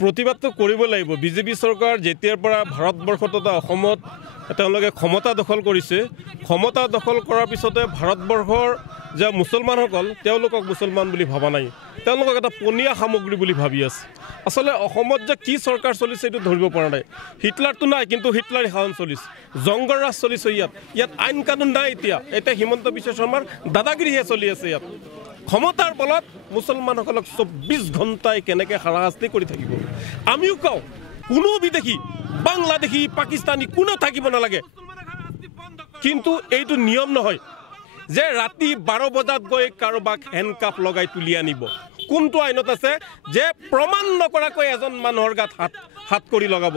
প্ৰতিবাদটো কৰিব লাগিব। বিজেপি চৰকাৰ যেতিয়াৰ পৰা ভাৰতবৰ্ষত তথা অসমত তেওঁলোকে ক্ষমতা দখল কৰিছে, ক্ষমতা দখল কৰাৰ পিছতে ভাৰতবৰ্ষৰ যে মুছলমানসকল তেওঁলোকক মুছলমান বুলি ভবা নাই, তেওঁলোকক এটা পনীয়া সামগ্ৰী বুলি ভাবি আছে। আচলতে অসমত যে কি চৰকাৰ চলিছে এইটো ধৰিব পৰা নাই। হিটলাৰটো নাই, কিন্তু হিটলাৰী শাসন চলিছে, জংগৰ ৰাজ চলিছে। ইয়াত আইন কানুন নাই। এতিয়া হিমন্ত বিশ্ব শৰ্মাৰ দাদাগিৰিহে চলি আছে। ইয়াত ক্ষমতাৰ বলত মুছলমানসকলক 24 ঘণ্টাই কেনেকৈ হাৰাশাস্তি কৰি থাকিব। আমিও কওঁ কোনো বিদেশী, বাংলাদেশী, পাকিস্তানী কোনো থাকিব নালাগে, কিন্তু এইটো নিয়ম নহয় যে ৰাতি 12 বজাত গৈ কাৰোবাক হেণ্ডকাফ লগাই তুলি আনিব। কোনটো আইনত আছে যে প্ৰমাণ নকৰাকৈ এজন মানুহৰ গাত হাত কৰি লগাব?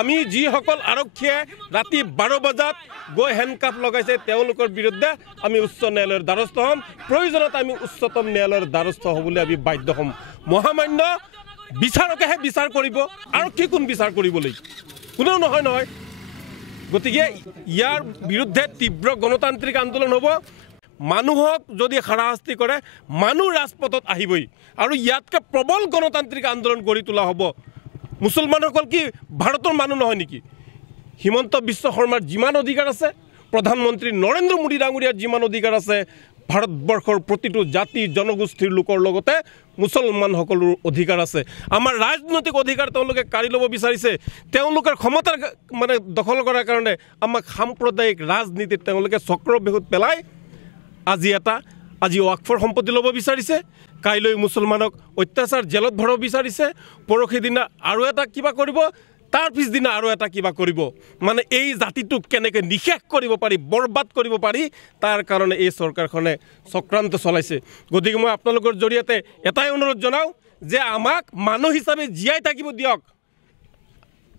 আমি যিসকল আৰক্ষীয়ে ৰাতি 12 বজাত গৈ হেণ্ডকাফ লগাইছে তেওঁলোকৰ বিৰুদ্ধে আমি উচ্চ ন্যায়ালয়ৰ দ্বাৰস্থ হ'ম। প্ৰয়োজনত আমি উচ্চতম ন্যায়ালয়ৰ দ্বাৰস্থ হ'বলৈ আমি বাধ্য হ'ম। মহামান্য বিচাৰকেহে বিচাৰ কৰিব, আৰু কি কোন বিচাৰ কৰিবলৈ? কোনেও নহয়। গতিকে ইয়াৰ বিৰুদ্ধে তীব্ৰ গণতান্ত্ৰিক আন্দোলন হ'ব। মানুহক যদি হাৰাশাস্তি কৰে মানুহ ৰাজপথত আহিবই, আৰু ইয়াতকৈ প্ৰবল গণতান্ত্ৰিক আন্দোলন গঢ়ি তোলা হ'ব। মুছলমানসকল কি ভাৰতৰ মানুহ নহয় নেকি? হিমন্ত বিশ্ব শৰ্মাৰ যিমান অধিকাৰ আছে, প্ৰধানমন্ত্ৰী নৰেন্দ্ৰ মোদী ডাঙৰীয়াৰ যিমান অধিকাৰ আছে, ভাৰতবৰ্ষৰ প্ৰতিটো জাতি জনগোষ্ঠীৰ লোকৰ লগতে মুছলমানসকলৰ অধিকাৰ আছে। আমাৰ ৰাজনৈতিক অধিকাৰ তেওঁলোকে কাঢ়ি ল'ব বিচাৰিছে। তেওঁলোকৰ ক্ষমতাৰ দখল কৰাৰ কাৰণে আমাক সাম্প্ৰদায়িক ৰাজনীতিত তেওঁলোকে চক্ৰবেহুত পেলাই আজি ৱাকফৰ সম্পত্তি ল'ব বিচাৰিছে, কাইলৈ মুছলমানক অত্যাচাৰ জেলত ভৰাব বিচাৰিছে, পৰহি দিনা আৰু এটা কিবা কৰিব, তাৰ পিছদিনা আৰু এটা কিবা কৰিব। এই জাতিটোক কেনেকৈ নিশেষ কৰিব পাৰি, বৰবাদ কৰিব পাৰি, তাৰ কাৰণে এই চৰকাৰখনে চক্ৰান্ত চলাইছে। গতিকে মই আপোনালোকৰ জৰিয়তে এটাই অনুৰোধ জনাওঁ যে আমাক মানুহ হিচাপে জীয়াই থাকিব দিয়ক।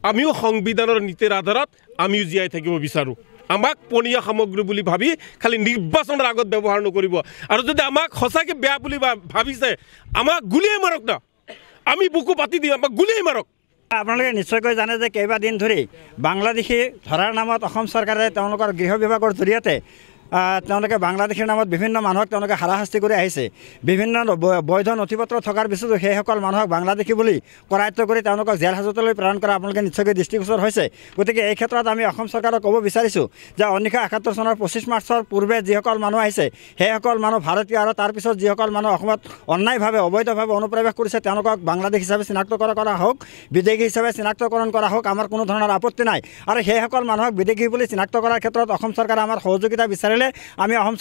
আমিও সংবিধানৰ নীতিৰ আধাৰত আমিও জীয়াই থাকিব বিচাৰোঁ। আমাক পনীয়া সামগ্ৰী বুলি ভাবি খালি নিৰ্বাচনৰ আগত ব্যৱহাৰ নকৰিব। আৰু যদি আমাক সঁচাকৈ বেয়া বুলি ভাবিছে আমাক গুলিয়াই মাৰক না, আমি বুকু পাতি দিম, আমাক গুলিয়াই মাৰক। আপোনালোকে নিশ্চয়কৈ জানে যে কেইবাদিন ধৰি বাংলাদেশী ধৰাৰ নামত অসম চৰকাৰে তেওঁলোকৰ গৃহ বিভাগৰ জৰিয়তে তেওঁলোকে বাংলাদেশীৰ নামত বিভিন্ন মানুহক তেওঁলোকে হাৰাশাস্তি কৰি আহিছে। বিভিন্ন বৈধ নথিপত্ৰ থকাৰ পিছতো সেইসকল মানুহক বাংলাদেশী বুলি কৰায়ত্ব কৰি তেওঁলোকক জেল হাজতলৈ প্ৰেৰণ কৰা আপোনালোকে নিশ্চয়কৈ দৃষ্টিগোচৰ হৈছে। গতিকে এই ক্ষেত্ৰত আমি অসম চৰকাৰক ক'ব বিচাৰিছোঁ যে 1971 চনৰ 25 মাৰ্চৰ পূৰ্বে যিসকল মানুহ আহিছে সেইসকল মানুহ ভাৰতীয়, আৰু তাৰপিছত যিসকল মানুহ অসমত অন্যায়ভাৱে অবৈধভাৱে অনুপ্ৰৱেশ কৰিছে তেওঁলোকক বাংলাদেশ হিচাপে চিনাক্তকৰণ কৰা হওক, বিদেশী হিচাপে চিনাক্তকৰণ কৰা হওক, আমাৰ কোনো ধৰণৰ আপত্তি নাই। আৰু সেইসকল মানুহক বিদেশী বুলি চিনাক্ত কৰাৰ ক্ষেত্ৰত অসম চৰকাৰে আমাৰ সহযোগিতা বিচাৰিলে আমি অসম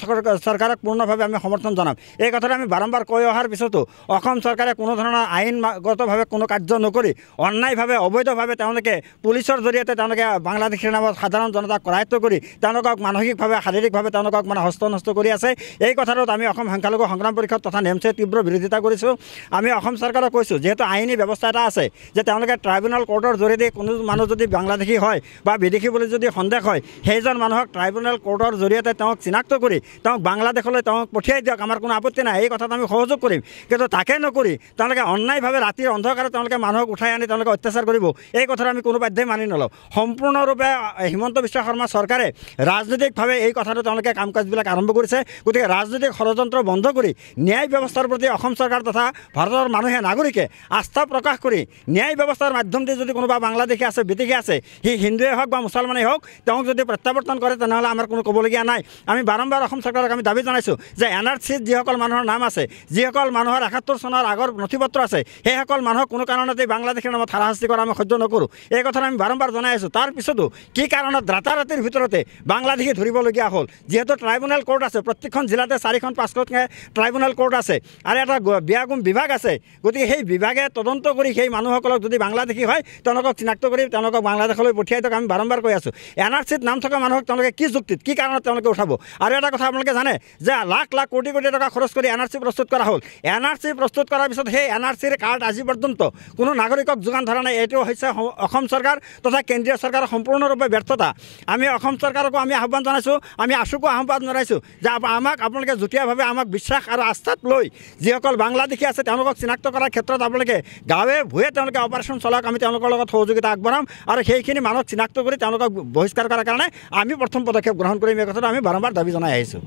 চৰকাৰক পূৰ্ণভাৱে আমি সমৰ্থন জনাম। এই কথাটো আমি বাৰম্বাৰ কৈ অহাৰ পিছতো অসম চৰকাৰে কোনো ধৰণৰ আইনগতভাৱে কোনো কাৰ্য নকৰি অন্যায়ভাৱে অবৈধভাৱে তেওঁলোকে পুলিচৰ জৰিয়তে তেওঁলোকে বাংলাদেশীৰ নামত সাধাৰণ জনতাক কৰায়ত্ব কৰি তেওঁলোকক মানসিকভাৱে শাৰীৰিকভাৱে তেওঁলোকক হস্তনষ্ট কৰি আছে। এই কথাটোত আমি অসম সংখ্যালঘু সংগ্ৰাম পৰিষদ তথা নেমছে তীব্ৰ বিৰোধিতা কৰিছোঁ। আমি অসম চৰকাৰক কৈছোঁ যিহেতু আইনী ব্যৱস্থা এটা আছে যে তেওঁলোকে ট্ৰাইব্যুনেল কোৰ্টৰ জৰিয়তে কোনো মানুহ যদি বাংলাদেশী হয় বা বিদেশী বুলি যদি সন্দেহ হয় সেইজন মানুহক ট্ৰাইব্যুনেল কোৰ্টৰ জৰিয়তে তেওঁক চিনাক্ত কৰি তেওঁক বাংলাদেশলৈ তেওঁক পঠিয়াই দিয়ক, আমাৰ কোনো আপত্তি নাই। এই কথাত আমি সহযোগ কৰিম। কিন্তু তাকে নকৰি তেওঁলোকে অন্যায়ভাৱে ৰাতিৰ অন্ধকাৰত তেওঁলোকে মানুহক উঠাই আনি তেওঁলোকে অত্যাচাৰ কৰিব, এই কথাটো আমি কোনো বাধ্যই মানি নলওঁ। সম্পূৰ্ণৰূপে হিমন্ত বিশ্ব শৰ্মা চৰকাৰে ৰাজনৈতিকভাৱে এই কথাটো তেওঁলোকে কাম কাজবিলাক আৰম্ভ কৰিছে। গতিকে ৰাজনৈতিক ষড়যন্ত্ৰ বন্ধ কৰি ন্যায় ব্যৱস্থাৰ প্ৰতি অসম চৰকাৰ তথা ভাৰতৰ মানুহে নাগৰিকে আস্থা প্ৰকাশ কৰি ন্যায় ব্যৱস্থাৰ মাধ্যমেদি যদি কোনোবা বাংলাদেশী আছে, বিদেশী আছে, সি হিন্দুৱে হওক বা মুছলমানেই হওক, তেওঁক যদি প্ৰত্যাৱৰ্তন কৰে তেনেহ'লে আমাৰ কোনো ক'বলগীয়া নাই। আমি বাৰম্বাৰ অসম চৰকাৰক আমি দাবী জনাইছোঁ যে NRCত যিসকল মানুহৰ নাম আছে, যিসকল মানুহৰ 71 চনৰ আগৰ নথিপত্ৰ আছে, সেইসকল মানুহক কোনো কাৰণতে বাংলাদেশৰ নামত হাৰাশাস্তি কৰা আমি সহ্য নকৰোঁ। এই কথা আমি বাৰম্বাৰ জনাই আছোঁ। তাৰপিছতো কি কাৰণত ৰাতাৰাতিৰ ভিতৰতে বাংলাদেশী ধৰিবলগীয়া হ'ল? যিহেতু ট্ৰাইব্যুনেল কোৰ্ট আছে, প্ৰত্যেকখন জিলাতে 4-5খনকৈ ট্ৰাইব্যুনেল কোৰ্ট আছে আৰু এটা বিয়াগুম বিভাগ আছে। গতিকে সেই বিভাগে তদন্ত কৰি সেই মানুহসকলক যদি বাংলাদেশী হয় তেওঁলোকক চিনাক্ত কৰি তেওঁলোকক বাংলাদেশলৈ পঠিয়াই দিয়ক। আমি বাৰম্বাৰ কৈ আছোঁ। NRCত নাম থকা মানুহক তেওঁলোকে কি যুক্তিত, কি কাৰণত তেওঁলোকে উঠাব? আৰু এটা কথা আপোনালোকে জানে যে লাখ লাখ কোটি কোটি টকা খৰচ কৰি NRC প্ৰস্তুত কৰা হ'ল। NRC প্ৰস্তুত কৰাৰ পিছত সেই NRCৰ কাৰ্ড আজি পৰ্যন্ত কোনো নাগৰিকক যোগান ধৰা নাই। এইটো হৈছে অসম চৰকাৰ তথা কেন্দ্ৰীয় চৰকাৰৰ সম্পূৰ্ণৰূপে ব্যৰ্থতা। আমি অসম চৰকাৰকো আমি আহ্বান জনাইছোঁ, আমি আশুকো আহ্বান জনাইছোঁ যে আপোনালোকে যুটীয়াভাৱে আমাক বিশ্বাস আৰু আস্থাত লৈ যিসকল বাংলাদেশী আছে তেওঁলোকক চিনাক্ত কৰাৰ ক্ষেত্ৰত আপোনালোকে গাঁৱে ভূঞে তেওঁলোকে অপাৰেশ্যন চলাওক। আমি তেওঁলোকৰ লগত সহযোগিতা আগবঢ়াম আৰু সেইখিনি মানুহক চিনাক্ত কৰি তেওঁলোকক বহিষ্কাৰ কৰাৰ কাৰণে আমি প্ৰথম পদক্ষেপ গ্ৰহণ কৰিম। এই কথাটো আমি বাৰম্বাৰ দাবী জনাই আহিছোঁ।